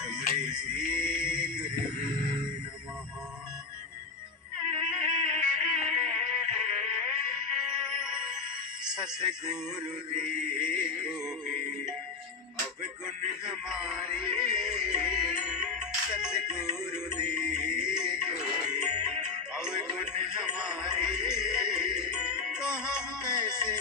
तस्मै श्री गुरुवे नमः। सतगुरु देखो अवगुण हमारे, सतगुरु देखो अवगुण हमारे, तो हम कैसे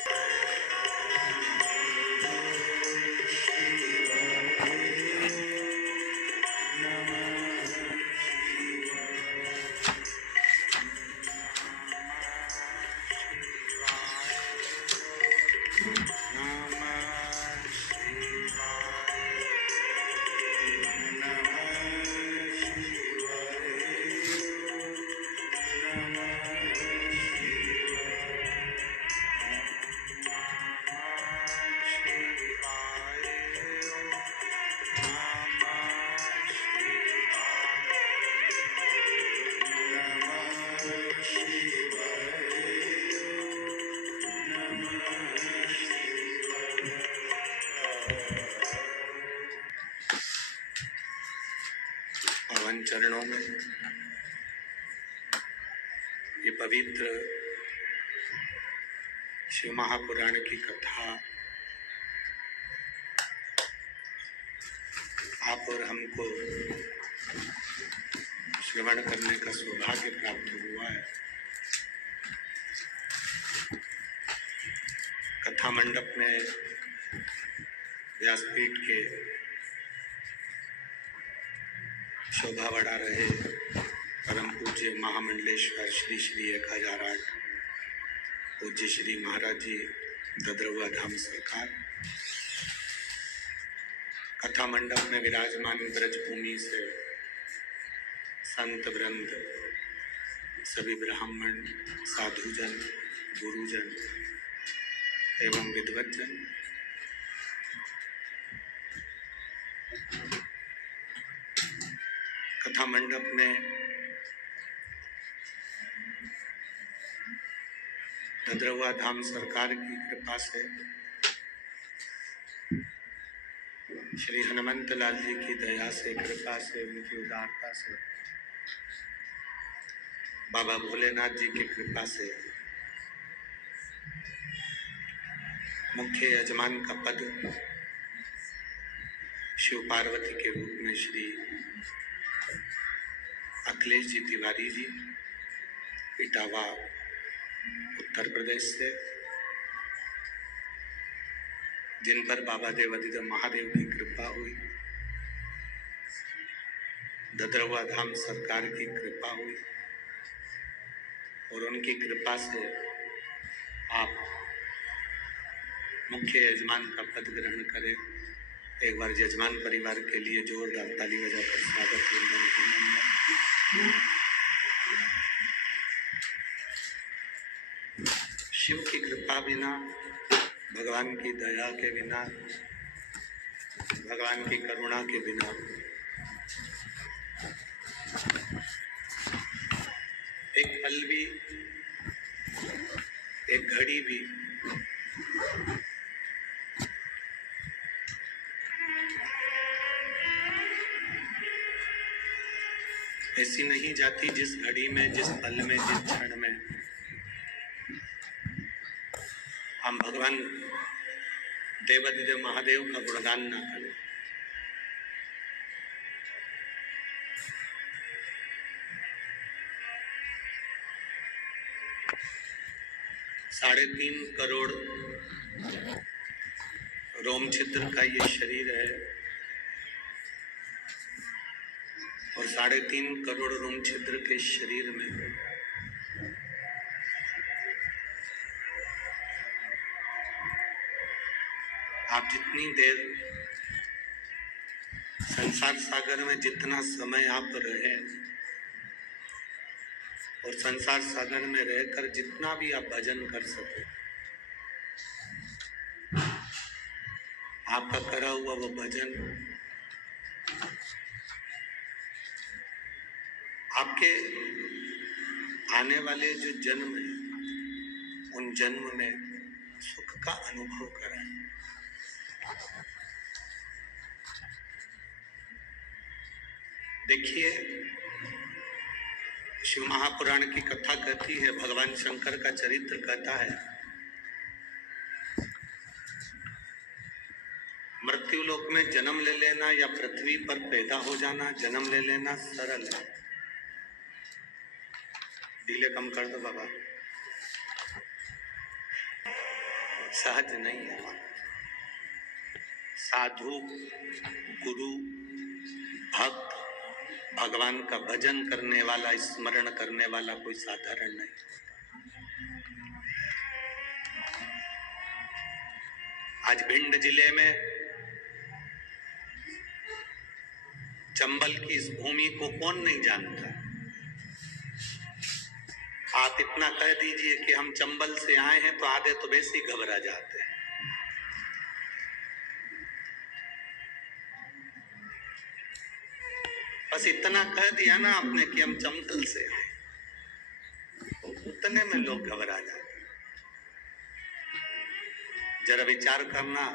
पवन चरणों में ये पवित्र शिव महापुराण की कथा आप और हमको श्रवण करने का सौभाग्य प्राप्त हुआ है। कथा मंडप में व्यासपीठ के शोभा बढ़ा रहे परम पूज्य महामंडलेश्वर श्री श्री 1008 पूज्य श्री महाराज जी ददरवा धाम सरकार, कथा मंडप में विराजमान ब्रजभूमि से संत वृंद, सभी ब्राह्मण, साधुजन, गुरुजन एवं विद्वतजन, कथा मंडप में ददरवा धाम सरकार की कृपा से, श्री हनुमंत लाल जी की दया से, कृपा से, उनकी उदारता से, बाबा भोलेनाथ जी की कृपा से मुख्य यजमान का पद शिव पार्वती के रूप में श्री अखिलेश जी तिवारी जी, इटावा उत्तर प्रदेश से, जिन पर बाबा देवादिदेव महादेव की कृपा हुई, ददरवा धाम सरकार की कृपा हुई और उनकी कृपा से आप मुख्य यजमान का पद ग्रहण करें। एक बार यजमान परिवार के लिए जोरदार ताली बजाकर स्वागत अभिनंदन। शिव की कृपा बिना, भगवान की दया के बिना, भगवान की करुणा के बिना एक पल भी, एक घड़ी भी ऐसी नहीं जाती जिस घड़ी में, जिस पल में, जिस क्षण में हम भगवान देवादिदेव महादेव का गुणगान ना करें। साढ़े 3 करोड़ रोम छिद्र का ये शरीर है और 3.5 करोड़ रोम छिद्र के शरीर में आप जितनी देर संसार सागर में, जितना समय आप रहे और संसार सागर में रहकर जितना भी आप भजन कर सके, आपका करा हुआ वो भजन आपके आने वाले जो जन्म है, उन जन्म में सुख का अनुभव कराएं। देखिए, शिव महापुराण की कथा कहती है, भगवान शंकर का चरित्र कहता है, मृत्यु लोक में जन्म ले लेना या पृथ्वी पर पैदा हो जाना, जन्म ले लेना सरल है। डीले कम कर दो बाबा, सहज नहीं है। साधु, गुरु, भक्त, भगवान का भजन करने वाला, स्मरण करने वाला कोई साधारण नहीं। आज भिंड जिले में चंबल की इस भूमि को कौन नहीं जानता। आप इतना कह दीजिए कि हम चंबल से आए हैं तो आधे तो वैसे ही घबरा जाते हैं। बस इतना कह दिया ना आपने कि हम चंबल से आए, उतने में लोग घबरा जाते। जरा विचार करना,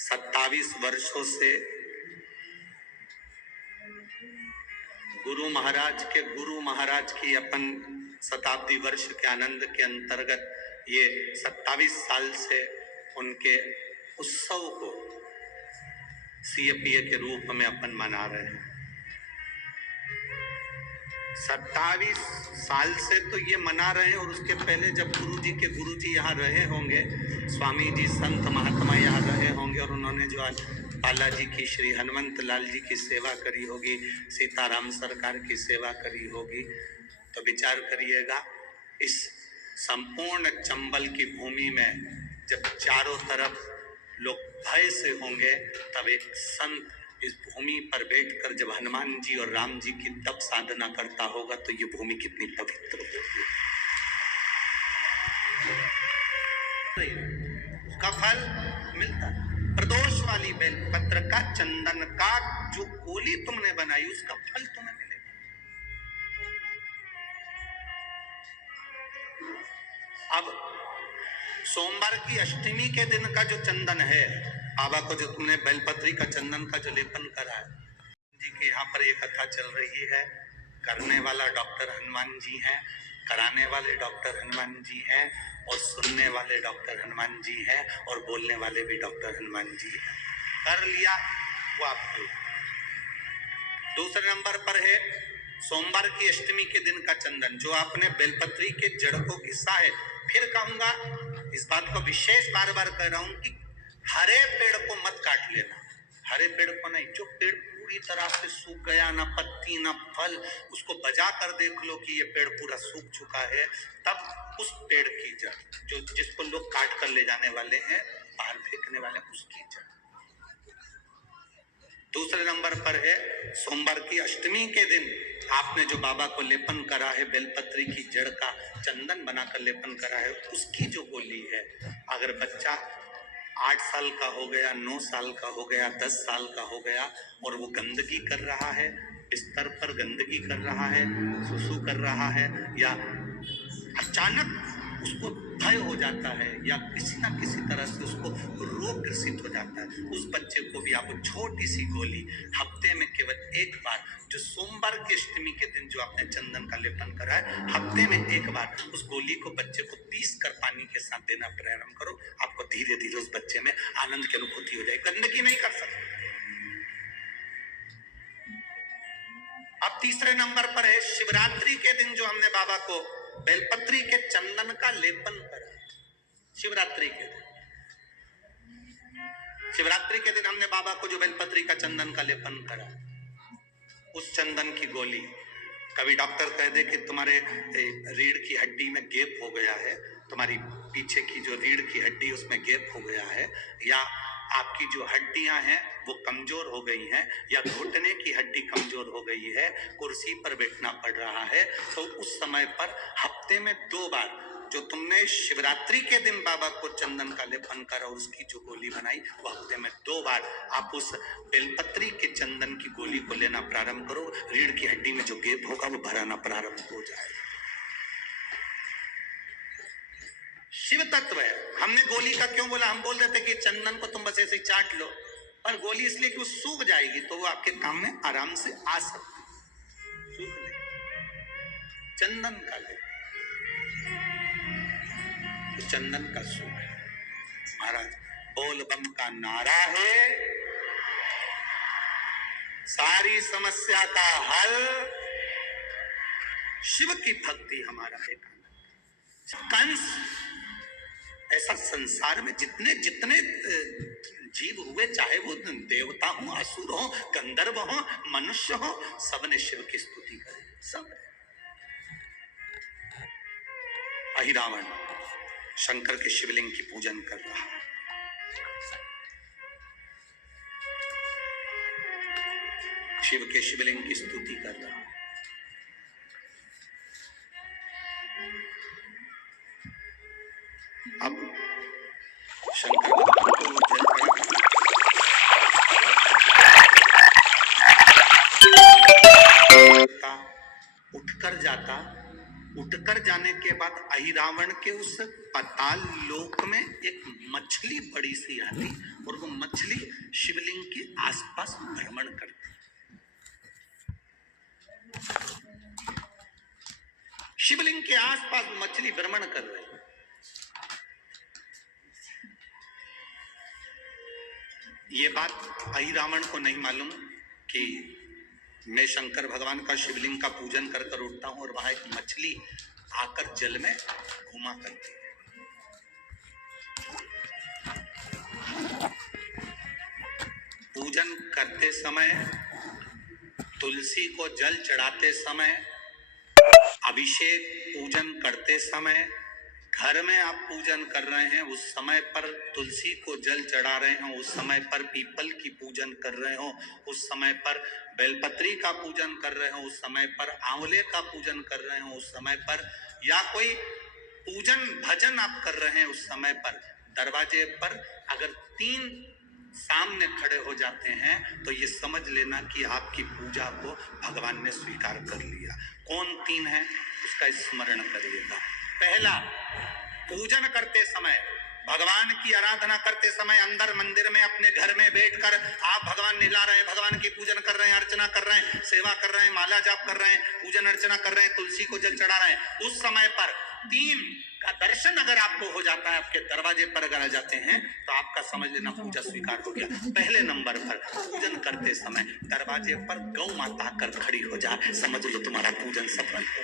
27 वर्षों से गुरु महाराज की अपन शताब्दी वर्ष के आनंद के अंतर्गत ये 27 साल से उनके उत्सव को सीएपीए के रूप में अपन मना रहे हैं। 27 साल से तो ये मना रहे हैं, और उसके पहले जब गुरुजी यहाँ रहे होंगे, स्वामी जी संत महात्मा यहाँ रहे होंगे, और उन्होंने जो आज बालाजी की, श्री हनुमंत लाल जी की सेवा करी होगी, सीताराम सरकार की सेवा करी होगी, तो विचार करिएगा, इस संपूर्ण चंबल की भूमि में जब चारों तरफ लोग भय से होंगे, तब एक संत इस भूमि पर बैठकर जब हनुमान जी और राम जी की तप साधना करता होगा, तो ये भूमि कितनी पवित्र होगी। उसका फल मिलता है। प्रदोष वाली बेलपत्र का, चंदन का जो गोली तुमने बनाई, उसका फल तुम्हें मिलेगा। अब सोमवार की अष्टमी के दिन का जो चंदन है, बाबा को जो तुमने बेलपत्री का, चंदन का जो लेपन करा है, जी के यहाँ पर ये कथा चल रही है। करने वाला डॉक्टर हनुमान जी हैं, कराने वाले डॉक्टर हनुमान जी हैं, और सुनने वाले डॉक्टर हनुमान जी हैं, और बोलने वाले भी डॉक्टर हनुमान जी हैं। कर लिया वो आपको। दूसरे नंबर पर है सोमवार की अष्टमी के दिन का चंदन, जो आपने बेलपत्री के जड़ को घिसा है। फिर कहूंगा, इस बात को विशेष बार बार कह रहा हूं कि हरे पेड़ को मत काट लेना, हरे पेड़ को नहीं। जो पेड़ पूरी तरह से सूख गया, ना पत्ती ना फल, उसको बजा कर देख लो कि ये पेड़ पूरा सूख चुका है, तब उस पेड़ की जड़, जो जिसको लोग काट कर ले जाने वाले हैं, बाहर फेंकने वाले, उसकी जड़। दूसरे नंबर पर है सोमवार की अष्टमी के दिन आपने जो बाबा को लेपन करा है, बेलपत्री की जड़ का चंदन बनाकर लेपन करा है, उसकी जो गोली है। अगर बच्चा 8 साल का हो गया, 9 साल का हो गया, 10 साल का हो गया, और वो गंदगी कर रहा है, बिस्तर पर गंदगी कर रहा है, सुसु कर रहा है, या अचानक उसको भय हो जाता है, या किसी ना किसी तरह से उसको रोग ग्रसित हो जाता है, उस बच्चे को भी आप छोटी सी गोली हफ्ते में केवल एक बार, जो सोमवार की अष्टमी के दिन जो आपने चंदन का लेपन करा है, हफ्ते में एक बार उस गोली को बच्चे को पीस कर पानी के साथ देना प्रारंभ करो। आपको धीरे धीरे उस बच्चे में आनंद की अनुभूति हो जाएगी। गंदगी नहीं कर सकते। अब तीसरे नंबर पर है शिवरात्रि के दिन जो हमने बाबा को बेलपत्री के चंदन का लेपन करा। शिवरात्रि के दिन हमने बाबा को जो बेलपत्री का चंदन का लेपन करा, उस चंदन की गोली, कभी डॉक्टर कह दे कि तुम्हारे रीढ़ की हड्डी में गैप हो गया है, तुम्हारी पीछे की जो रीढ़ की हड्डी उसमें गैप हो गया है, या आपकी जो हड्डियां हैं वो कमजोर हो गई हैं, या घुटने की हड्डी कमजोर हो गई है, कुर्सी पर बैठना पड़ रहा है, तो उस समय पर हफ्ते में 2 बार जो तुमने शिवरात्रि के दिन बाबा को चंदन का लेपन करा, उसकी जो गोली बनाई, वो हफ्ते में 2 बार आप उस बेलपत्री के चंदन की गोली को लेना प्रारंभ करो। रीढ़ की हड्डी में जो गैप होगा वो भराना प्रारंभ हो जाएगा। शिव तत्व है। हमने गोली का क्यों बोला? हम बोल देते कि चंदन को तुम बस ऐसे ही चाट लो, पर गोली इसलिए कि वो सूख जाएगी तो वो आपके काम में आराम से आ सकती। सूख ले, चंदन का ले, तो चंदन का सूख है। महाराज बोल बम का नारा है, सारी समस्या का हल, शिव की भक्ति हमारा एक कंस। ऐसा संसार में जितने जितने जीव हुए, चाहे वो देवता हो, असुर हो, गंधर्व हो, मनुष्य हो, सबने शिव की स्तुति करी। सब अहिरावण शंकर के शिवलिंग की पूजन कर रहा, शिव के शिवलिंग की स्तुति कर रहा। अब शंकर उठकर जाता, उठकर जाने के बाद अहिरावण के उस पाताल लोक में एक मछली बड़ी सी आती और वो मछली शिवलिंग के आसपास भ्रमण करती। शिवलिंग के आसपास मछली भ्रमण कर रही। ये बात अहिरावण को नहीं मालूम कि मैं शंकर भगवान का शिवलिंग का पूजन कर कर उठता हूं और वहां एक मछली आकर जल में घुमा करती है। पूजन करते समय, तुलसी को जल चढ़ाते समय, अभिषेक पूजन करते समय, घर में आप पूजन कर रहे हैं उस समय पर तुलसी को जल चढ़ा रहे हो, उस समय पर पीपल की पूजन कर रहे हो, उस समय पर बेलपत्री का पूजन कर रहे हो, उस समय पर आंवले का पूजन कर रहे हो, उस समय पर या कोई पूजन भजन आप कर रहे हैं, उस समय पर दरवाजे पर अगर 3 सामने खड़े हो जाते हैं तो ये समझ लेना कि आपकी पूजा को भगवान ने स्वीकार कर लिया। कौन 3 है उसका स्मरण करिएगा। पहला, पूजन करते समय, भगवान की आराधना करते समय अंदर मंदिर में अपने घर में बैठकर आप भगवान निला रहे हैं, भगवान की पूजन कर रहे हैं, अर्चना कर रहे हैं, सेवा कर रहे हैं, माला जाप कर रहे हैं, पूजन अर्चना कर रहे हैं, तुलसी को जल चढ़ा रहे हैं, उस समय पर 3 का दर्शन अगर आपको हो जाता है, आपके दरवाजे पर अगर आ जाते हैं तो आपका समझ लेना पूजा स्वीकार हो गया। पहले नंबर पर पूजन करते समय दरवाजे पर गौ माता आकर खड़ी हो जाए, समझ लो तुम्हारा पूजन सफल हो।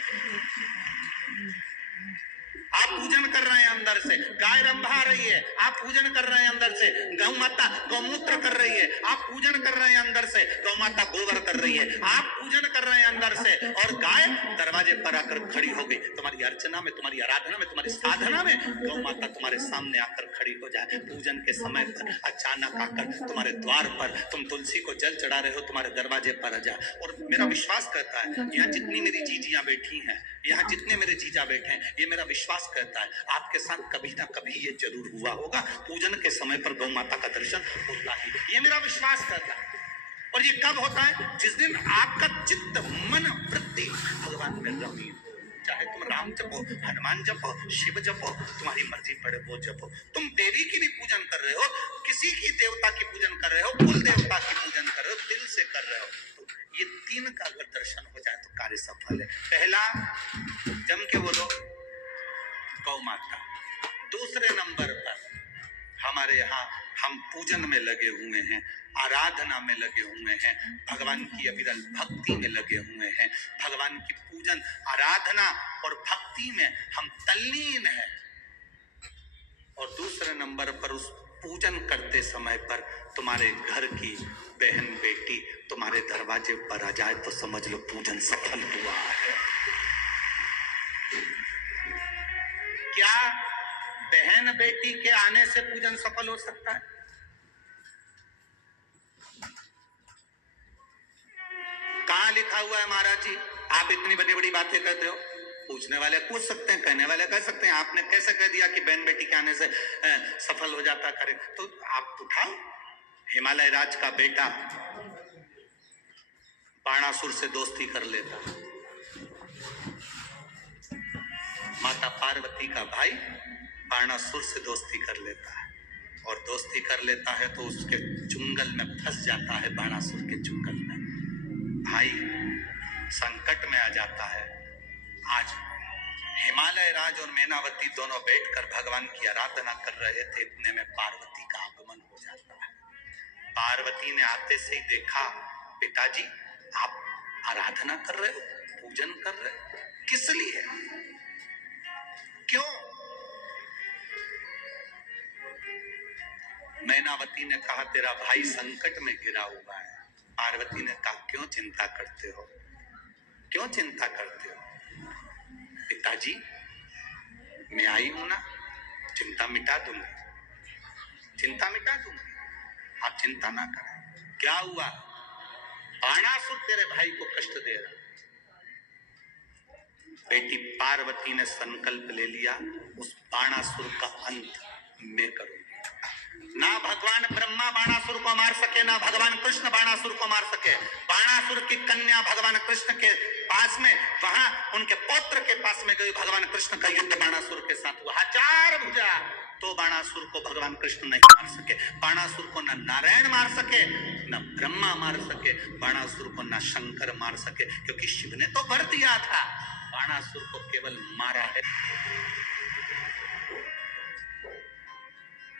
आप पूजन कर रहे हैं अंदर से, गाय रंभा रही है, आप पूजन कर रहे हैं अंदर से, गौ माता गौमूत्र कर रही है, आप पूजन कर रहे हैं अंदर से, गौ माता गोबर कर रही है, आप पूजन कर रहे हैं अंदर से, और गाय दरवाजे पर आकर खड़ी हो गई। तुम्हारी अर्चना में, तुम्हारी आराधना में, तुम्हारी साधना में गौ माता तुम्हारे सामने आकर खड़ी हो जाए। पूजन के समय पर अचानक आकर तुम्हारे द्वार पर, तुम तुलसी को जल चढ़ा रहे हो, तुम्हारे दरवाजे पर आ जाए। और मेरा विश्वास करता है, यहाँ जितनी मेरी जीजियां बैठी हैं, यहाँ जितने मेरे जीजा बैठे हैं, ये मेरा विश्वास कहता है आपके साथ कभी ना कभी ये जरूर हुआ होगा, पूजन के समय पर गौ माता का दर्शन होता है। ये मेरा विश्वास करता है। और ये कब होता है? जिस दिन आपका चित्त, मन, वृत्ति भगवान में रमी हो। चाहे तुम राम जपो, हनुमान जपो, शिव जपो, तुम्हारी मर्जी पड़े वो जपो। तुम देवी की भी पूजन कर रहे हो, किसी की देवता की पूजन कर रहे हो, कुल देवता की पूजन कर रहे हो, दिल से कर रहे हो, तो ये 3 का अगर दर्शन हो जाए तो कार्य सफल है। पहला, जम के बोलो गौ माता। दूसरे नंबर पर हमारे यहाँ हम पूजन में लगे हुए हैं, आराधना में लगे हुए हैं, भगवान की अविरल भक्ति में लगे हुए हैं, भगवान की पूजन, आराधना और भक्ति में हम तल्लीन हैं। और दूसरे नंबर पर उस पूजन करते समय पर तुम्हारे घर की बहन बेटी तुम्हारे दरवाजे पर आ जाए तो समझ लो पूजन सफल हुआ है। क्या बहन बेटी के आने से पूजन सफल हो सकता है? कहां लिखा हुआ है महाराज जी? आप इतनी बड़ी बड़ी बातें करते हो। पूछने वाले पूछ सकते हैं, कहने वाले कह सकते हैं, आपने कैसे कह दिया कि बहन बेटी के आने से सफल हो जाता करे? तो आप उठाओ, हिमालय राज का बेटा बाणासुर से दोस्ती कर लेता, माता पार्वती का भाई बाणासुर से दोस्ती कर लेता है, और दोस्ती कर लेता है तो उसके चुंगल में फंस जाता है, बाणासुर के चुंगल में। भाई संकट में आ जाता है। आज हिमालय राज और मैनावती दोनों बैठकर भगवान की आराधना कर रहे थे, इतने में पार्वती का आगमन हो जाता है। पार्वती ने आते से ही देखा, पिताजी आप आराधना कर रहे हो, पूजन कर रहे हो, किस लिए, क्यों? मैनावती ने कहा तेरा भाई संकट में घिरा हुआ है। पार्वती ने कहा क्यों चिंता करते हो, क्यों चिंता करते हो? पिताजी मैं आई हूं ना, चिंता मिटा दूंगी, चिंता मिटा दूंगी, आप चिंता ना करें। क्या हुआ? बाणासुर तेरे भाई को कष्ट दे रहा। बेटी पार्वती ने संकल्प ले लिया, उस बाणासुर का अंत मैं करूंगी। ना भगवान ब्रह्मा बाणासुर को मार सके, ना भगवान कृष्ण बाणासुर को मार सके। बाणासुर की कन्या भगवान कृष्ण के पास में, वहां उनके पौत्र के पास में गई, भगवान कृष्ण का युद्ध बाणासुर के साथ हुआ। 1000 भुजा तो बाणासुर को भगवान कृष्ण नहीं मार सके। बाणासुर को न नारायण मार सके, न ब्रह्मा मार सके, बाणासुर को न शंकर मार सके, क्योंकि शिव ने तो वर दिया था, बाणासुर को केवल मारा है।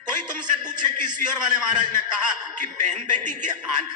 कोई तुमसे पूछे कि ईश्वर वाले महाराज ने कहा कि बहन बेटी के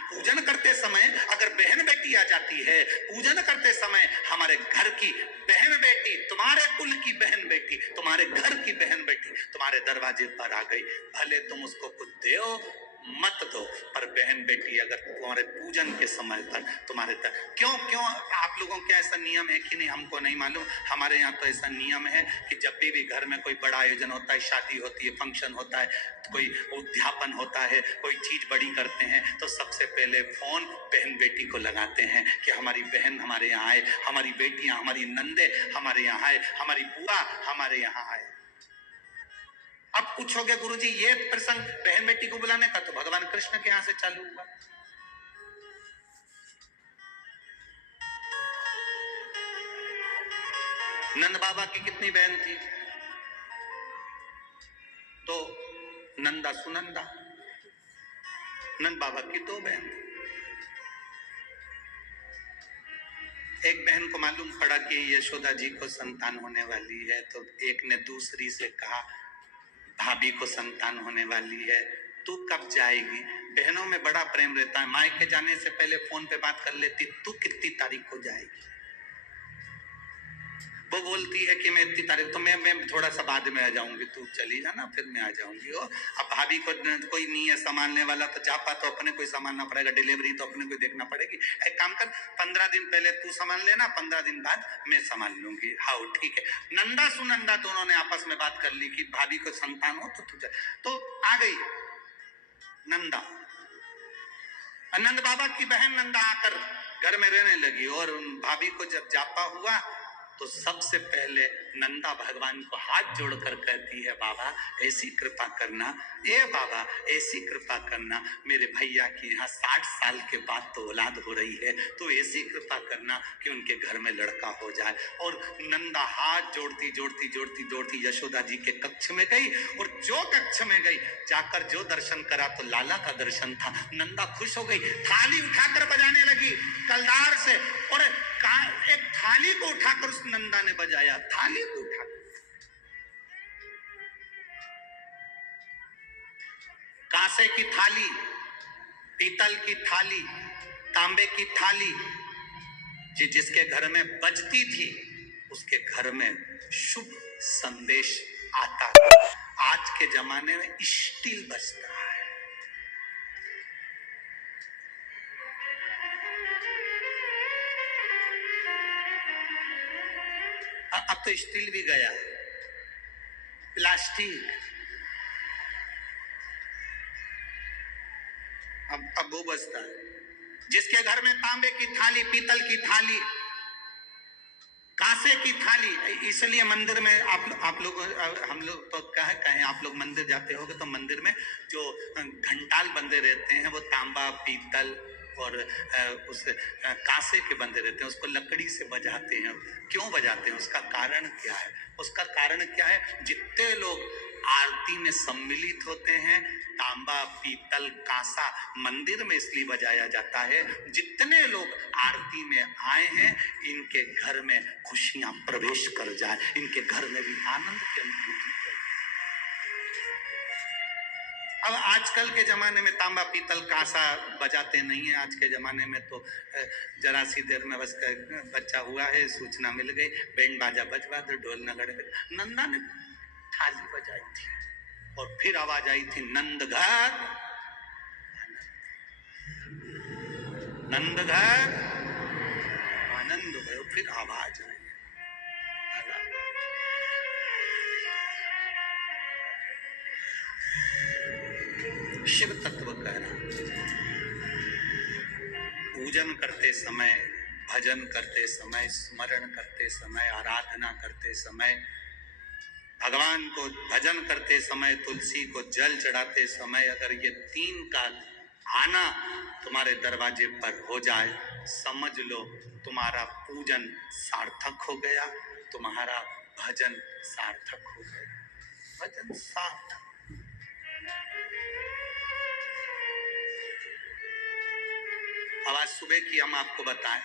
पूजन करते समय अगर बहन बेटी आ जाती है, पूजन करते समय हमारे घर की बहन बेटी, तुम्हारे कुल की बहन बेटी, तुम्हारे घर की बहन बेटी तुम्हारे दरवाजे पर आ गई, भले तुम उसको कुछ दो मत दो, पर बहन बेटी अगर तुम्हारे पूजन के समय पर तुम्हारे क्यों आप लोगों के ऐसा नियम है कि नहीं हमको नहीं मालूम। हमारे यहाँ तो ऐसा नियम है कि जब भी घर में कोई बड़ा आयोजन होता है, शादी होती है, फंक्शन होता है, कोई उद्यापन होता है, कोई चीज बड़ी करते हैं, तो सबसे पहले फोन बहन बेटी को लगाते हैं कि हमारी बहन हमारे यहाँ आए, हमारी बेटियां, हमारी नंदे हमारे यहाँ आए, हमारी बुआ हमारे यहाँ आए। अब पूछोगे गुरुजी ये प्रसंग बहन बेटी को बुलाने का तो भगवान कृष्ण के यहां से चालू हुआ। नंद बाबा की कितनी बहन थी? तो नंदा सुनंदा। नंद बाबा की 2 बहन थी। एक बहन को मालूम पड़ा कि यशोदा जी को संतान होने वाली है, तो एक ने दूसरी से कहा भाभी को संतान होने वाली है, तू कब जाएगी? बहनों में बड़ा प्रेम रहता है, मायके जाने से पहले फोन पे बात कर लेती, तू कितनी तारीख को जाएगी? वो बोलती है कि मैं इतनी तारीख, तो मैं थोड़ा सा बाद में आ जाऊंगी, तू चली जाना फिर मैं आ जाऊंगी। अब भाभी को कोई नहीं है संभालने वाला, तो जापा तो अपने को संभालना पड़ेगा, डिलीवरी तो अपने को देखना पड़ेगी। एक काम कर, 15 दिन पहले तू संभाल लेना, 15 दिन बाद मैं संभाल लूंगी। हाँ ठीक है। नंदा सुनंदा दोनों ने आपस में बात कर ली कि भाभी को संतान हो तो तुझे, तो आ गई नंदा। नंद बाबा की बहन नंदा आकर घर में रहने लगी, और भाभी को जब जापा हुआ तो सबसे पहले नंदा भगवान को हाथ जोड़कर कहती है, बाबा ऐसी कृपा करना, ए बाबा ऐसी कृपा करना, मेरे भैया की यहाँ 60 साल के बाद तो औलाद हो रही है, तो ऐसी कृपा करना कि उनके घर में लड़का हो जाए। और नंदा हाथ जोड़ती जोड़ती जोड़ती जोड़ती यशोदा जी के कक्ष में गई, और जो कक्ष में गई जाकर जो दर्शन करा तो लाला का दर्शन था। नंदा खुश हो गई, थाली उठाकर बजाने लगी कलदार से, और एक थाली को उठाकर उस नंदा ने बजाया, थाली को उठाकर। कांसे की थाली, पीतल की थाली, तांबे की थाली, जिसके घर में बजती थी उसके घर में शुभ संदेश आता था। आज के जमाने में स्टील बजता है। अब तो स्टील भी गया, प्लास्टिक, अब वो बजता है। जिसके घर में तांबे की थाली, पीतल की थाली, कांसे की थाली, इसलिए मंदिर में आप लोग, हम लोग तो कहें आप लोग मंदिर जाते होगे तो मंदिर में जो घंटाल बंदे रहते हैं वो तांबा, पीतल और उस कांसे के बंदे रहते हैं, उसको लकड़ी से बजाते हैं। क्यों बजाते हैं? उसका कारण क्या है? उसका कारण क्या है? जितने लोग आरती में सम्मिलित होते हैं। तांबा, पीतल, कांसा मंदिर में इसलिए बजाया जाता है, जितने लोग आरती में आए हैं इनके घर में खुशियां प्रवेश कर जाए, इनके घर में भी आनंद की अनुभूति हो। अब आजकल के जमाने में तांबा, पीतल, कांसा बजाते नहीं है। आज के जमाने में तो जरा सी देर में बस बच्चा हुआ है, सूचना मिल गई, बैंड बाजा बजवा दो, ढोल नगाड़े। नंदा ने थाली बजाई थी और फिर आवाज आई थी, नंद घर, नंद घर आनंद भयो। फिर आवाज आई, शिव तत्व कह रहा, पूजन करते समय, भजन करते समय, स्मरण करते समय, आराधना करते समय, भगवान को भजन करते समय, तुलसी को जल चढ़ाते समय, अगर ये तीन का आना तुम्हारे दरवाजे पर हो जाए, समझ लो तुम्हारा पूजन सार्थक हो गया, तुम्हारा भजन सार्थक हो गया। भजन सार्थक। अब आज सुबह की हम आपको बताएं,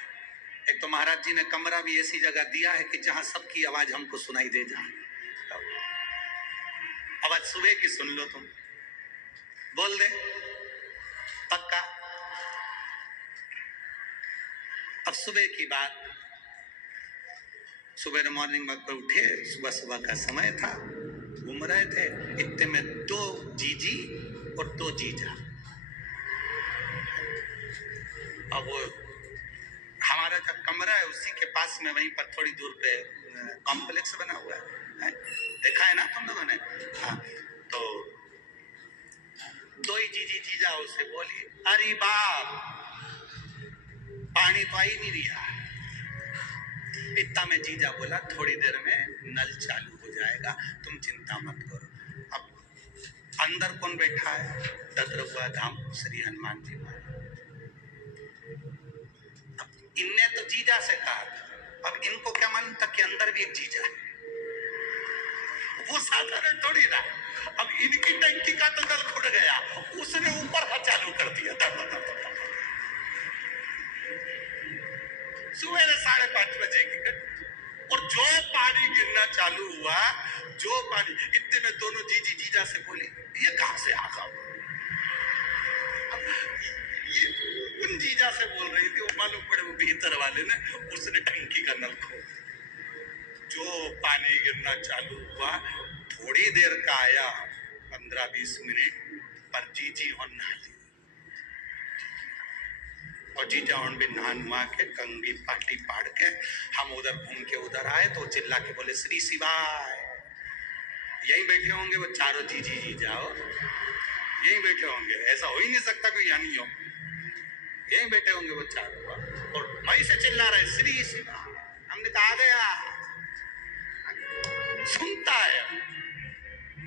एक तो महाराज जी ने कमरा भी ऐसी जगह दिया है कि जहां सबकी आवाज हमको सुनाई दे जाए। अब आज सुबह की सुन लो, तुम बोल दे पक्का। अब सुबह की बात, सुबह मॉर्निंग वॉक पर उठे, सुबह सुबह का समय था, घूम रहे थे, इतने में दो जीजी और दो जीजा। अब वो हमारा जो कमरा है उसी के पास में, वहीं पर थोड़ी दूर पे कॉम्प्लेक्स बना हुआ है, देखा है ना तुम लोगों ने? हाँ, तो दो ही जीजी जीजा उसे बोली, अरे बाप पानी तो आई नहीं रहा। इतना में जीजा बोला, थोड़ी देर में नल चालू हो जाएगा, तुम चिंता मत करो। अब अंदर कौन बैठा है? ददरुआ धाम श्री हनुमान जी महाराज। इनने तो जीजा से कहा, अब इनको क्या मालूम था कि अंदर भी एक जीजा है, वो साधारण थोड़ी ना। अब इनकी टंकी का तो नल खुल गया, उसने ऊपर हाथ चालू कर दिया। सुबह 5:30 बजे की घटना, और जो पानी गिरना चालू हुआ, जो पानी, इतने में दोनों जीजी जीजा से बोली, ये कहां से आ गया? ये उन जीजा से बोल रही थी, वो मालूम पड़े वो भीतर वाले ने, उसने टंकी का नल खोल, जो पानी गिरना चालू हुआ, थोड़ी देर का आया, 15-20 मिनट पर जीजी और नहा, और जीजा और भी नहान हुआ के कंगी पाटी पाड़ के हम उधर घूम के उधर आए, तो चिल्ला के बोले, श्री शिवाय। यहीं बैठे होंगे वो चारों जीजी जीजा, यहीं बैठे होंगे, ऐसा हो ही नहीं सकता कोई यहाँ नहीं हो, यहीं बैठे होंगे वो चारों, और वहीं से चिल्ला रहे, श्री शिवाय। हमने कहा, आ गया, सुनता है,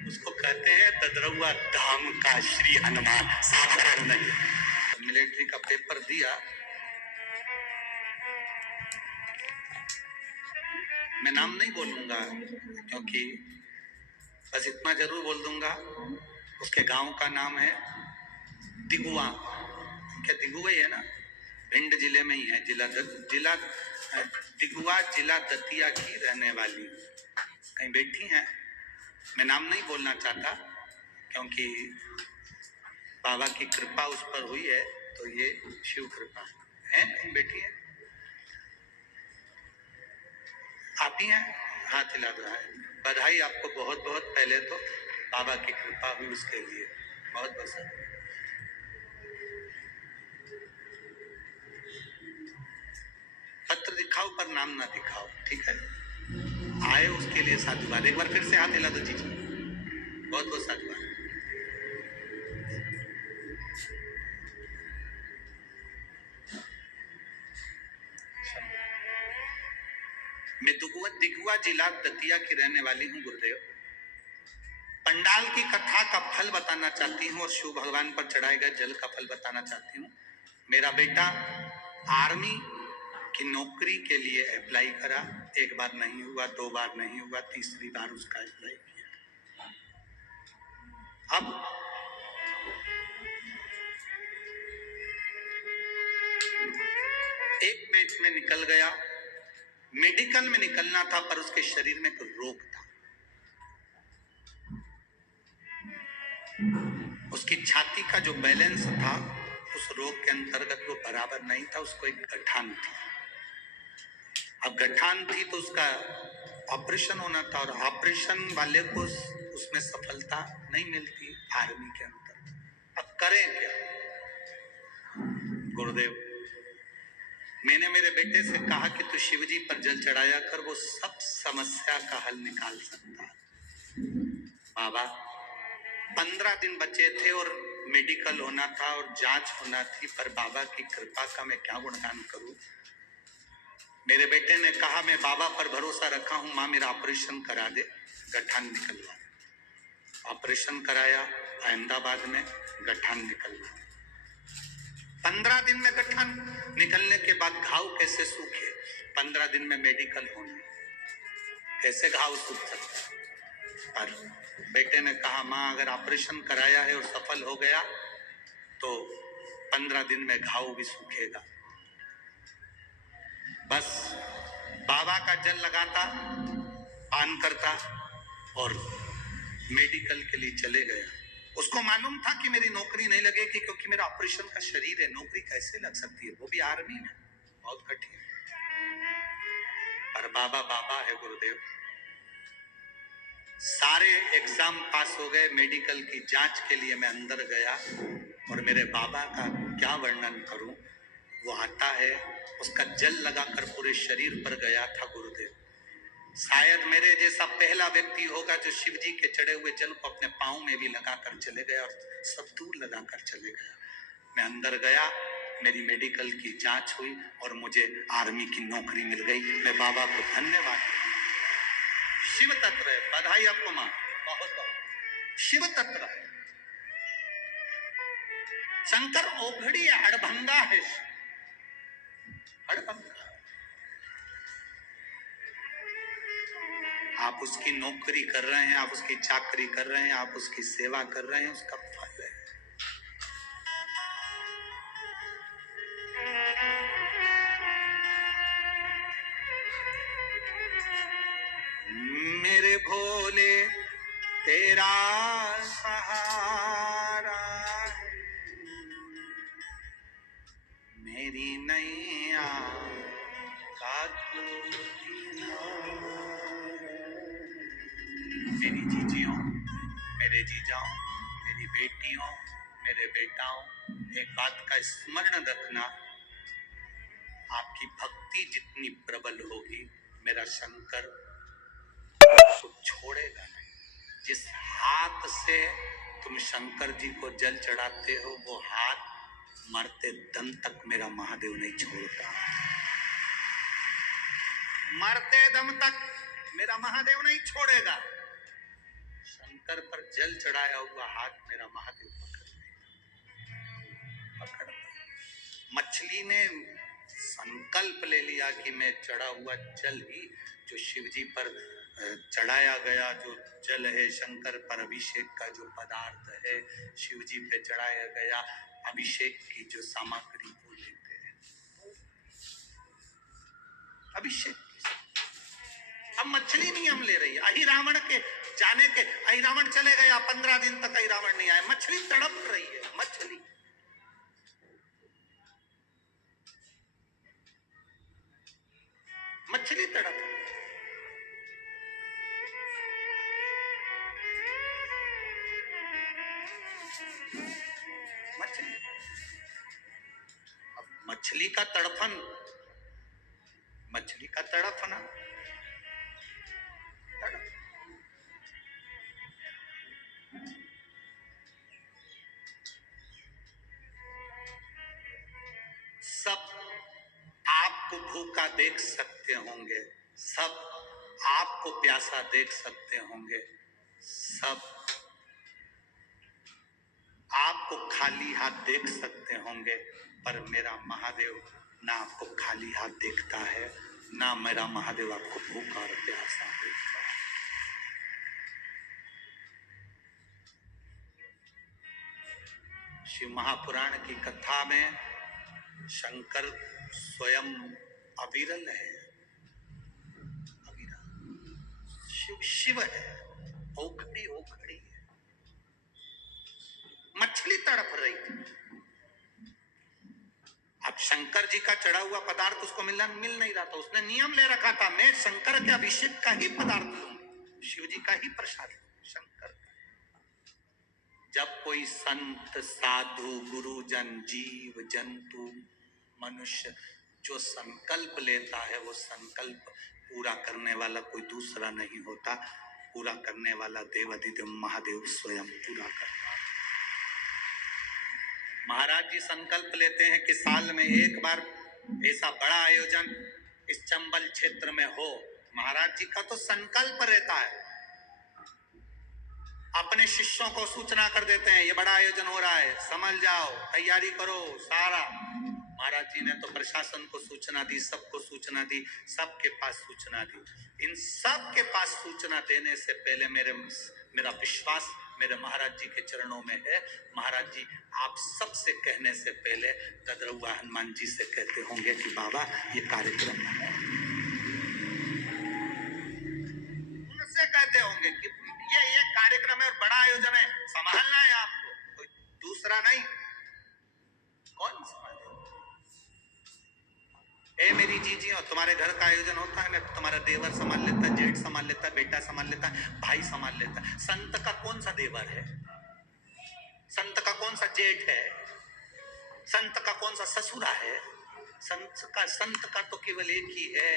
उसको कहते हैं ददरुआ धाम का श्री हनुमान, साधारण नहीं। मिलिट्री का पेपर दिया, मैं नाम नहीं बोलूंगा क्योंकि बस इतना जरूर बोल दूंगा, उसके गांव का नाम है दिगुआ। क्या दिगुआ ही है ना? भिंड जिले में ही है, जिला दिगुआ, जिला दतिया की रहने वाली, कहीं बैठी हैं। मैं नाम नहीं बोलना चाहता क्योंकि बाबा की कृपा उस पर हुई है, तो ये शिव कृपा है, कहीं बैठी है, आप ही हैं, हाथ हिला रहा है। बधाई आपको बहुत बहुत, पहले तो बाबा की कृपा हुई उसके लिए बहुत बहुत। पत्र दिखाओ पर नाम ना दिखाओ, ठीक है? आए उसके लिए साधुवाद। एक बार फिर से हाथ हिला दो जी, बहुत बहुत साधुवाद। मैं दिगुआ जिला दतिया की रहने वाली हूँ गुरुदेव। पंडाल की कथा का फल बताना चाहती हूँ और शिव भगवान पर चढ़ाए गए जल का फल बताना चाहती हूँ। मेरा बेटा आर्मी की नौकरी के लिए अप्लाई करा, एक बार नहीं हुआ, 2 बार नहीं हुआ, तीसरी बार उसका अप्लाई किया। अब एक मिनट में निकल गया, मेडिकल में निकलना था पर उसके शरीर में कोई रोग था। उसकी छाती का जो बैलेंस था उस रोग के अंतर्गत वो बराबर नहीं था, उसको एक गठान थी। अब गठान थी तो उसका ऑपरेशन होना था और ऑपरेशन वाले को उसमें सफलता नहीं मिलती आर्मी के अंदर। अब करें क्या? गुरुदेव, मैंने मेरे बेटे से कहा कि तू शिवजी पर जल चढ़ाया कर, वो सब समस्या का हल निकाल सकता है। बाबा 15 दिन बचे थे और मेडिकल होना था और जांच होना थी, पर बाबा की कृपा का मैं क्या गुणगान करूं। मेरे बेटे ने कहा मैं बाबा पर भरोसा रखा हूं, मां मेरा ऑपरेशन करा दे, गठान निकलवा। ऑपरेशन कराया अहमदाबाद में, गठान निकलवा। 15 दिन में गठान निकलने के बाद घाव कैसे सूखे? 15 दिन में मेडिकल होने, कैसे घाव सूख सकता है? पर बेटे ने कहा मां अगर ऑपरेशन कराया है और सफल हो गया तो 15 दिन में घाव भी सूखेगा। बस बाबा का जल लगाता, पान करता और मेडिकल के लिए चले गया। उसको मालूम था कि मेरी नौकरी नहीं लगेगी क्योंकि मेरा ऑपरेशन का शरीर है, नौकरी कैसे लग सकती है, वो भी आर्मी में, बहुत कठिन। पर बाबा बाबा है गुरुदेव। सारे एग्जाम पास हो गए, मेडिकल की जांच के लिए मैं अंदर गया और मेरे बाबा का क्या वर्णन करूं। वो आता है, उसका जल लगाकर पूरे शरीर पर गया था गुरुदेव। शायद मेरे जैसा पहला व्यक्ति होगा जो शिव जी के चढ़े हुए जल को अपने पांव में भी लगाकर चले गया और सब दूर लगाकर चले गया। मैं अंदर गया, मेरी मेडिकल की जांच हुई और मुझे आर्मी की नौकरी मिल गई। मैं बाबा को धन्यवाद। शिव तत्व है, बधाई आपको मां, बहुत बहुत शिव तत्व है। शंकर ओघड़ी है, अड़भंगा है, अड़भंगा। आप उसकी नौकरी कर रहे हैं, आप उसकी चाकरी कर रहे हैं, आप उसकी सेवा कर रहे हैं, उसका फल है। मेरे भोले तेरा सहारा है, मेरी नैया का तू मेरी जीजियों, मेरे जीजाओं, मेरी बेटियों, मेरे बेटाओं, एक बात का स्मरण रखना, आपकी भक्ति जितनी प्रबल होगी मेरा शंकर आपको छोड़ेगा नहीं। जिस हाथ से तुम शंकर जी को जल चढ़ाते हो वो हाथ मरते दम तक मेरा महादेव नहीं छोड़ता। मरते दम तक मेरा महादेव नहीं छोड़ेगा। शंकर पर जल चढ़ाया हुआ हाथ मेरा महादेव पकड़। मछली ने संकल्प ले लिया कि मैं चढ़ा हुआ जल ही जो शिवजी पर चढ़ाया गया जो जल है, शंकर पर अभिषेक का जो पदार्थ है, शिवजी पे चढ़ाया गया अभिषेक की जो सामग्री वो लेते हैं, अभिषेक। अब मछली नियम ले रही है। अहिरावण के जाने के, अहिरावण चले गया 15 दिन तक अहिरावण नहीं आया, मछली तड़प रही है, मछली मछली तड़प। मछली, अब मछली का तड़फन, मछली का तड़फना, तड़प। सब आपको भूखा देख सकते होंगे, सब आपको प्यासा देख सकते होंगे, सब आपको खाली हाथ देख सकते होंगे, पर मेरा महादेव ना आपको खाली हाथ देखता है, ना मेरा महादेव आपको भूखा और प्यासा देखता है। शिव महापुराण की कथा में शंकर स्वयं अविरल है, अविरल शिव शिव है, ओखड़ी ओखड़ी है। मछली तड़प रही थी, अब शंकर जी का चढ़ा हुआ पदार्थ उसको मिल नहीं रहा था। उसने नियम ले रखा था, मैं शंकर के अभिषेक का ही पदार्थ लूंगा, शिव जी का ही प्रसाद लूंगा, शंकर का। जब कोई संत साधु गुरुजन जीव जंतु मनुष्य जो संकल्प लेता है, वो संकल्प पूरा करने वाला कोई दूसरा नहीं होता, पूरा करने वाला देवाधिदेव महादेव स्वयं पूरा करता है। महाराज जी संकल्प लेते हैं कि साल में एक बार ऐसा बड़ा आयोजन इस चंबल क्षेत्र में हो। महाराज जी का तो संकल्प रहता है, अपने शिष्यों को सूचना कर देते हैं, ये बड़ा आयोजन हो रहा है, समझ जाओ, तैयारी करो सारा। महाराज जी ने तो प्रशासन को सूचना दी, सबको सूचना दी, सबके पास सूचना दी। इन सब के पास सूचना देने से पहले मेरा विश्वास मेरे महाराज जी के चरणों में है। महाराज जी आप सबसे कहने से पहले गदरुआ हनुमान जी से कहते होंगे कि बाबा ये कार्यक्रम है, उनसे कहते होंगे कि ये कार्यक्रम है और बड़ा आयोजन है, संभालना है आपको, कोई दूसरा नहीं। कौन संभाले? ए मेरी जीजी, और तुम्हारे घर का आयोजन होता है ना, तुम्हारा देवर संभाल लेता, जेठ संभाल लेता, बेटा संभाल लेता, भाई संभाल लेता। संत का कौन सा देवर है? संत का कौन सा जेठ है? संत का कौन सा ससुरा है? संत का तो केवल एक ही है,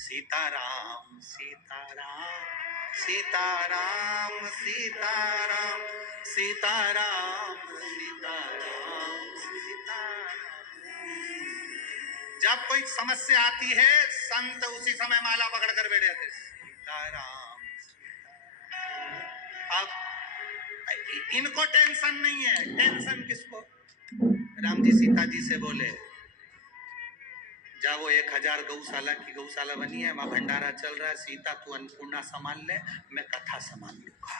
सीताराम सीताराम सीताराम सीताराम सीताराम सीताराम सीताराम। जब कोई समस्या आती है, संत उसी समय माला पकड़ कर बैठ जाते, सीताराम सीताराम। अब इनको टेंशन नहीं है, टेंशन किसको? राम जी सीता जी से बोले, जब वो 1000 गौशाला की गौशाला बनी है, वहां भंडारा चल रहा है, सीता तू अन्नपूर्णा संभाल ले, मैं कथा संभाल लूंगा।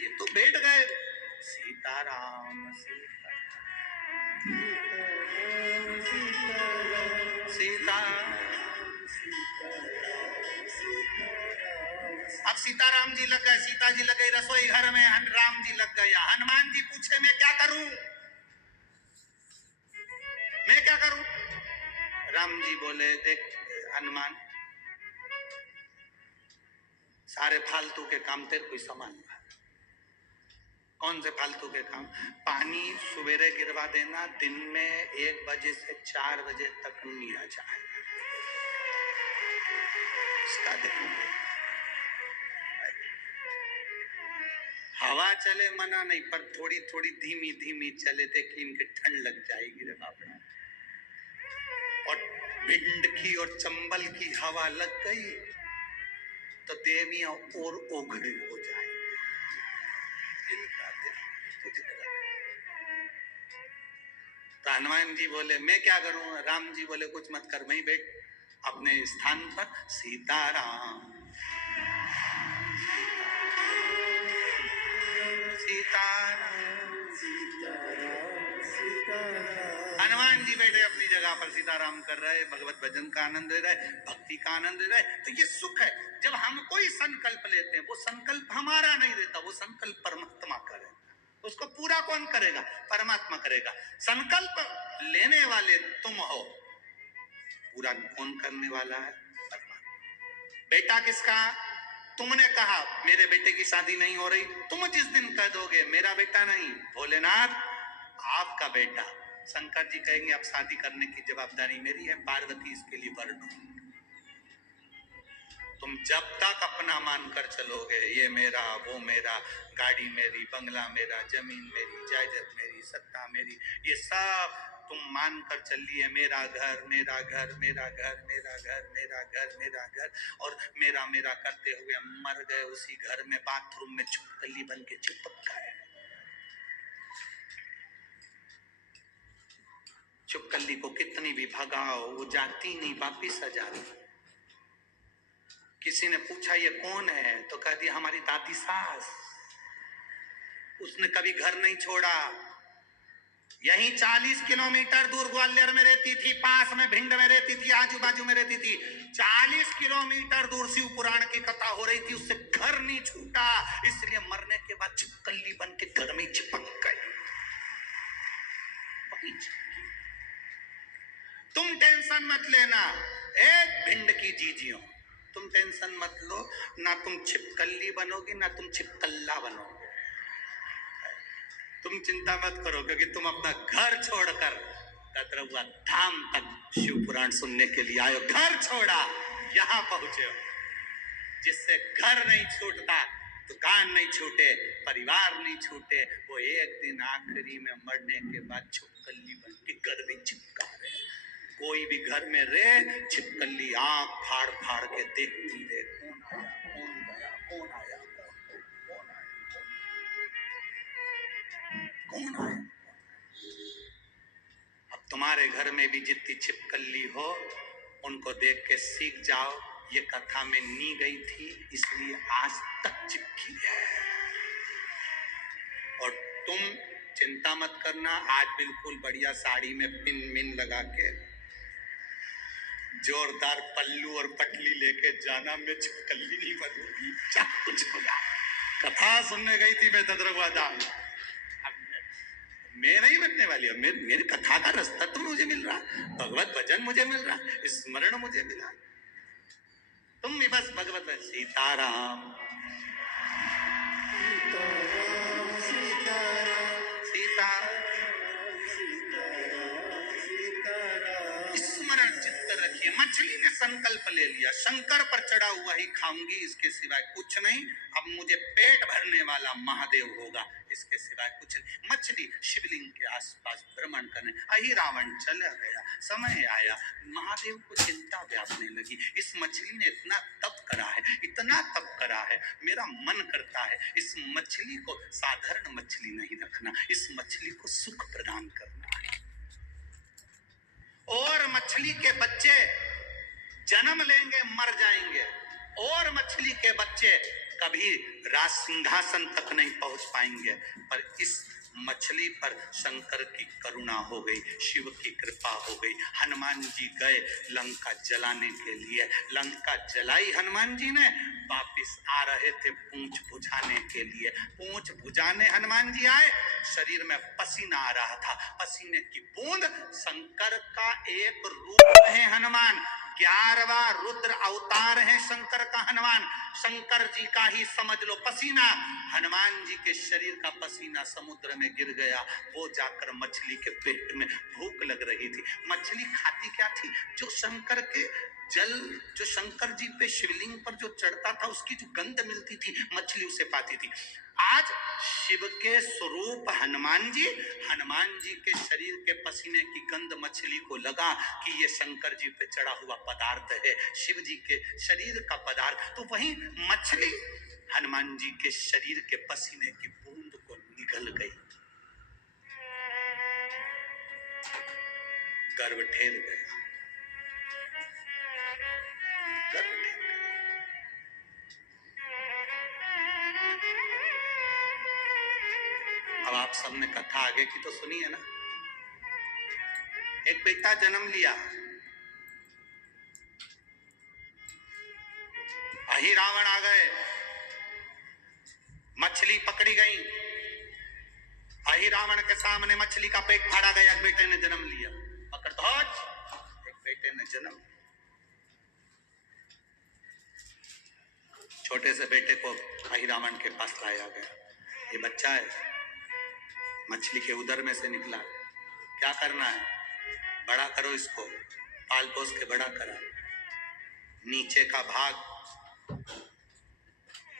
ये तो बैठ गए, सीताराम सीता। अब सीताराम जी लग गए, सीता जी लग गई रसोई घर में, राम जी लग गया। हनुमान जी पूछे मैं क्या करूं, मैं क्या करूं? राम जी बोले देख हनुमान, सारे फालतू के काम तेरे कोई समान। कौन से फालतू के काम? पानी सवेरे गिरवा देना, दिन में 1 बजे से 4 बजे तक नहीं आ जाए, इसका देखो। हवा चले मना नहीं, पर थोड़ी थोड़ी धीमी धीमी चले, देखिए इनके ठंड लग जाएगी रे बाप रे। और भिंड की और चंबल की हवा लग गई तो देवियां और ओघड़ी हो जाए। तो हनुमान जी बोले मैं क्या करूं? राम जी बोले कुछ मत कर, वहीं बैठ अपने स्थान पर, सीताराम सीताराम सीताराम। हनुमान जी बैठे अपनी जगह पर, सीताराम कर रहे, भगवत भजन का आनंद ले रहे, भक्ति का आनंद ले रहे। तो ये सुख है जब हम कोई संकल्प लेते हैं, वो संकल्प हमारा नहीं रहता, वो संकल्प परमात्मा करे। उसको पूरा कौन करेगा? परमात्मा करेगा। संकल्प लेने वाले तुम हो, पूरा कौन करने वाला है? परमात्मा। बेटा किसका? तुमने कहा मेरे बेटे की शादी नहीं हो रही, तुम जिस दिन कह दोगे मेरा बेटा नहीं, भोलेनाथ आपका बेटा, शंकर जी कहेंगे अब शादी करने की जवाबदारी मेरी है, पार्वती इसके लिए वर ढूंढ। तुम जब तक अपना मानकर चलोगे, ये मेरा वो मेरा, गाड़ी मेरी, बंगला मेरा, जमीन मेरी, जायदाद मेरी, सत्ता मेरी, ये सब तुम मानकर चलिए, मेरा घर मेरा घर मेरा घर मेरा घर मेरा घर मेरा घर, और मेरा मेरा करते हुए मर गए उसी घर में, बाथरूम में छिपकली बन के चिपक गए। छिपकली को कितनी भी भगाओ वो जाती नहीं, वापिस आ जाती। किसी ने पूछा ये कौन है, तो कह दिया हमारी दादी सास। उसने कभी घर नहीं छोड़ा। यहीं 40 किलोमीटर दूर ग्वालियर में रहती थी, पास में भिंड में रहती थी, आजू बाजू में रहती थी। 40 किलोमीटर दूर शिव पुराण की कथा हो रही थी, उससे घर नहीं छूटा, इसलिए मरने के बाद छिपकली बन के घर में चिपक गई। तुम टेंशन मत लेना, एक भिंड की जीजियो, तुम टेंशन मत लो, ना तुम छिपकली बनोगी ना तुम छिपकल्ला बनोगे। तुम चिंता मत करो, क्योंकि तुम अपना घर छोड़कर कतरौआ धाम तक शिव पुराण सुनने के लिए आयो। घर छोड़ा, यहां पहुंचे हो। जिससे घर नहीं छूटता, दुकान नहीं छूटे, परिवार नहीं छूटे, वो एक दिन आखिरी में मरने के बाद छिपकली बन के घर में चिपका रहे। कोई भी घर में रहे, छिपकली आंख फाड़ फाड़ के देखती रहे, कौन आया कौन गया, कौन आया कौन आया। अब तुम्हारे घर में भी जितनी छिपकली हो, उनको देख के सीख जाओ, ये कथा में नी गई थी इसलिए आज तक चिपकी है। और तुम चिंता मत करना, आज बिल्कुल बढ़िया साड़ी में पिन मिन लगा के जोरदार पल्लू और पटली लेके जाना, मैं छिपकली नहीं बनूंगी, क्या कुछ होगा। कथा सुनने गई थी मैं कतरौआ धाम, मैं नहीं बनने वाली। अब मेरी कथा का रास्ता तो मुझे मिल रहा, भगवत भजन मुझे मिल रहा, स्मरण मुझे मिला। तुम भी बस भगवत भजन, सीताराम स्मरण चित्त रखिए। मछली ने संकल्प ले लिया, शंकर पर चढ़ा हुआ ही खाऊंगी, इसके सिवाय कुछ नहीं। अब मुझे पेट भरने वाला महादेव होगा, इसके सिवाय कुछ नहीं। मछली शिवलिंग के आसपास भ्रमण करने, अहि रावण चला गया। समय आया, महादेव को चिंता व्यापने लगी। इस मछली ने इतना तप करा है, इतना तप करा है, मेरा मन करता है इस मछली को साधारण मछली नहीं रखना, इस मछली को सुख प्रदान करना है। और मछली के बच्चे जन्म लेंगे, मर जाएंगे, और मछली के बच्चे कभी राज सिंहासन तक नहीं पहुंच पाएंगे। पर इस मछली पर शंकर की करुणा हो गई, शिव की कृपा हो गई। हनुमान जी गए लंका जलाने के लिए, लंका जलाई हनुमान जी ने, वापिस आ रहे थे पूंछ बुझाने के लिए। पूंछ बुझाने हनुमान जी आए, शरीर में पसीना आ रहा था, पसीने की बूंद। शंकर का एक रूप है हनुमान, 11वां रुद्र अवतार है शंकर का हनुमान। शंकर जी का ही समझ लो पसीना, हनुमान जी के शरीर का पसीना समुद्र में गिर गया। वो जाकर मछली के पेट में, भूख लग रही थी। मछली खाती क्या थी? जो शंकर के जल, जो शंकर जी पे शिवलिंग पर जो चढ़ता था, उसकी जो गंध मिलती थी, मछली उसे पाती थी। आज शिव के स्वरूप हनुमान जी के शरीर के पसीने की गंध मछली को लगा कि ये शंकर जी पे चढ़ा हुआ पदार्थ है, शिव जी के शरीर का पदार्थ। तो वही मछली हनुमान जी के शरीर के पसीने की बूंद को निगल गई, गर्भ ठेल गया, गर्भ ठेल गया। अब आप सबने कथा आगे की तो सुनी है ना। एक बेटा जन्म लिया, अहि रावण आ गए, मछली पकड़ी गई, अहि रावण के सामने मछली का पेट फाड़ा गया। एक बेटे ने जन्म लिया, पकड़ धोज, एक बेटे ने जन्म। छोटे से बेटे को अहि रावण के पास लाया गया। ये बच्चा है, मछली के उदर में से निकला, क्या करना है? बड़ा करो इसको, पाल पोस के बड़ा करा। नीचे का भाग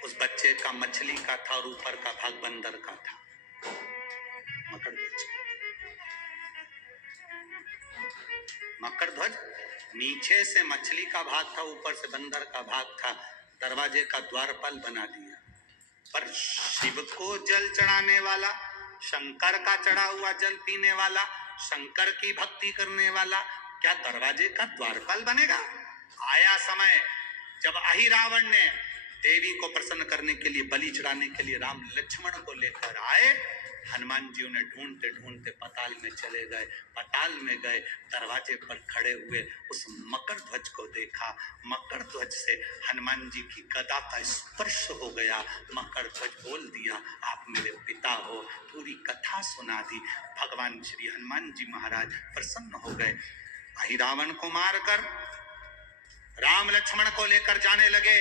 उस बच्चे का मछली का था और ऊपर का भाग बंदर का था। मकर ध्वज, नीचे से मछली का भाग था, ऊपर से बंदर का भाग था। दरवाजे का द्वारपाल बना दिया। पर शिव को जल चढ़ाने वाला, शंकर का चढ़ा हुआ जल पीने वाला, शंकर की भक्ति करने वाला क्या दरवाजे का द्वारपाल बनेगा? आया समय जब अहि रावण ने देवी को प्रसन्न करने के लिए, बलि चढ़ाने के लिए राम लक्ष्मण को लेकर आए। हनुमान जी उन्हें ढूंढते ढूंढते पताल में चले गए। पताल में गए, दरवाजे पर खड़े हुए उस मकर ध्वज को देखा। मकर ध्वज से हनुमान जी की गदा का स्पर्श हो गया। मकर ध्वज बोल दिया, आप मेरे पिता हो। पूरी कथा सुना दी। भगवान श्री हनुमान जी महाराज प्रसन्न हो गए। वही रावण को मारकर राम लक्ष्मण को लेकर जाने लगे।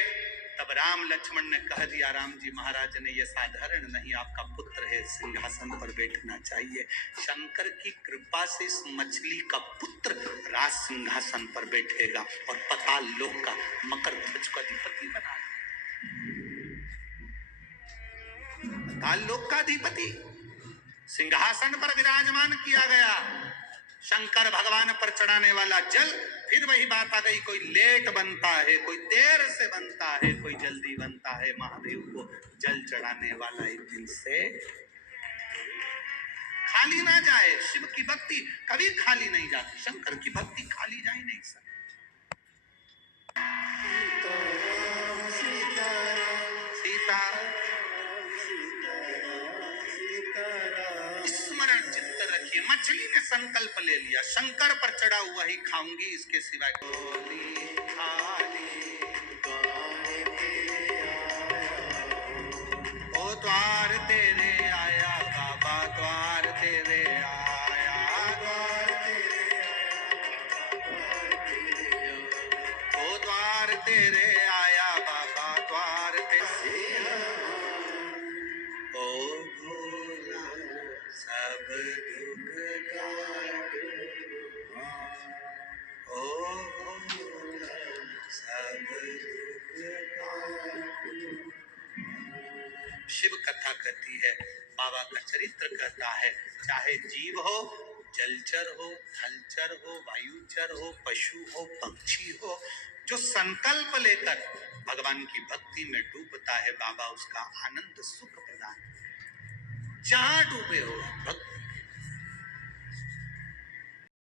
तब राम लक्ष्मण ने कह दिया, राम जी महाराज ने, ये साधारण नहीं, आपका पुत्र है, सिंहासन पर बैठना चाहिए। शंकर की कृपा से इस मछली का पुत्र राज सिंहासन पर बैठेगा और पताल लोक का मकर ध्वज का अधिपति बना। पताल लोक का अधिपति सिंहासन पर विराजमान किया गया। शंकर भगवान पर चढ़ाने वाला जल, फिर वही बात आ गई, कोई लेट बनता है, कोई देर से बनता है, कोई जल्दी बनता है। महादेव को जल चढ़ाने वाला एक दिन से खाली ना जाए। शिव की भक्ति कभी खाली नहीं जाती, शंकर की भक्ति खाली जा ही नहीं सकती। सीता स्मरण चित्त रखिए। मछली ने संकल्प ले लिया, शंकर पर चढ़ा हुआ ही खाऊंगी, इसके सिवाय ओ द्वार तेरे आया बाबा, द्वार तेरे आया, द्वार तेरे आया, ओ द्वार तेरे आया बाबा, द्वार तेरे, ओ भोला सब दुख काट, ओ भोला सब दुख काट। शिव कथा कहती है, बाबा का चरित्र कहता है, चाहे जीव हो, जलचर हो, थलचर हो, वायुचर हो, पशु हो, पक्षी हो, जो संकल्प लेकर भगवान की भक्ति में डूबता है, बाबा उसका आनंद सुख प्रदान। जहां डूबे हो भक्ति